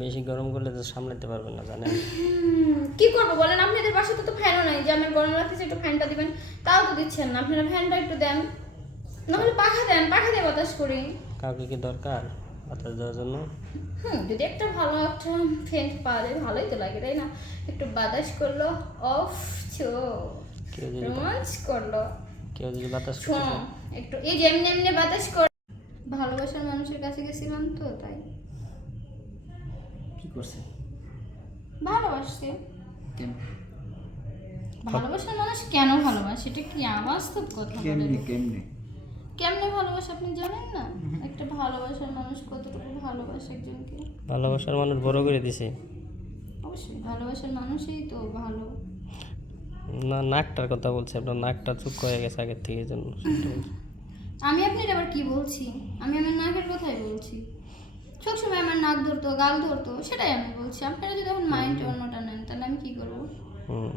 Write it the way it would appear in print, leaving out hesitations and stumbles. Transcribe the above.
বেশি গরম করলে তো সামলাতে পারবেন না, জানেন। কি করবো বলেন, আপনাদের বাসাতে তো ফ্যানও নাই যে আমার গরম লাগতেছে একটু ফ্যানটা দিবেন, তাও তো দিচ্ছেন না। আপনারা ফ্যানটা একটু দেন, নাহলে পাখা দেন, পাখা দিয়ে বাতাস করি। কাউকে কি দরকার বাতাস দেওয়ার জন্য? যদি একটা ভালো একটা ফ্যান পাওয়া যায় ভালোই তো লাগে, তাই না? একটু বাতাস করলো, অফ চো কেউ যদি রোমাঞ্চ করলো। বাতাস করতে শোনো, চায়? একটু এই যে এমনি এমনি বাতাস কর। ভালোবাসার মানুষের কাছে গেছিলাম তো তাই কি করছে? ভালোবাসছে। কেন? ভালোবাসার মানুষ কেন ভালোবাসে, এটা কি অবাস্তব কথা বলেন? কেমনে কেমনে? কেমনে ভালোবাসে আপনি জানেন না? একটা ভালোবাসার মানুষ কতটুকু ভালোবাসে একজনকে। ভালোবাসার মানুষ বড় করে দিছে। অবশ্যই ভালোবাসার মানুষই তো ভালো। না, নাকটার কথা বলছি, আপনার নাকটা চুপ হয়ে গেছে আগের থেকে, এই জন্য সেটা বলছি। আমি আপনার আবার কি বলছি? আমি আমার নাকের কথাই বলছি। সবসময় আমার নাক ধরতো, গাল ধরতো, সেটাই আমি বলছি। আপনারা যদি এখন মাইন্ডে অন্যটা নেন তাহলে আমি কি করবো? হুম